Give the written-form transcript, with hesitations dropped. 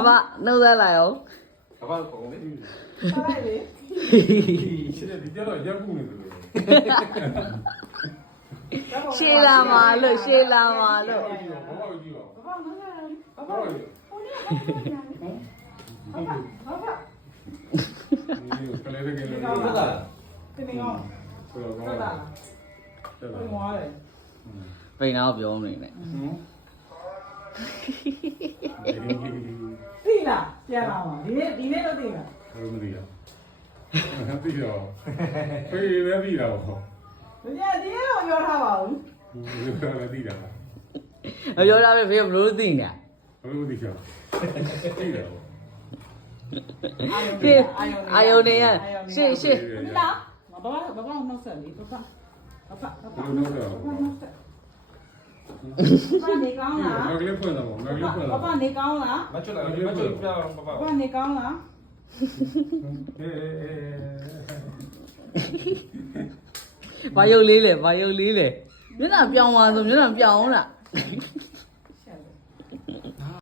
爸，弄在来哦。爸爸讲的。စားလိုက်လေ 现在你叫到烟雾了，谢啦嘛了，谢啦嘛了。爸爸有句哦， ဘာဘာနော်ဘာ 爸 ဘာ 爸有。 ဟိုနေ့ဘာဘာဘာဘာ 你有本来这个人， တင်နေအောင် 不要 ဟုတ် 讲 တာ 了，对 ပြန် 吧？ သွားတယ် 被哪表妹呢？သိလားပြန်လာမှာဒီနေ့တော့သိလား 我没理啊，对了，可以来对了， ဒီနေ့တော့ပြောထားပါဘူး 来对了，我叫他们非要不录定的。我没对了，对了。对，哎呦那样，谢谢。လားဘာဘာနှုတ်ဆက်လေဘာနှုတ်ဆက်ဘာနေကောင်းလား 麦克风了吗？麦克风了 ဘာဘာ 吗？ နေကောင်းလား 麦克不要，爸爸。 ဘာနေကောင်းလား ဘာယုတ်လေးလေဘာယုတ်လေးလေမျက်နှာပြောင်းသွားဆိုမျက်နှာပြောင်းလား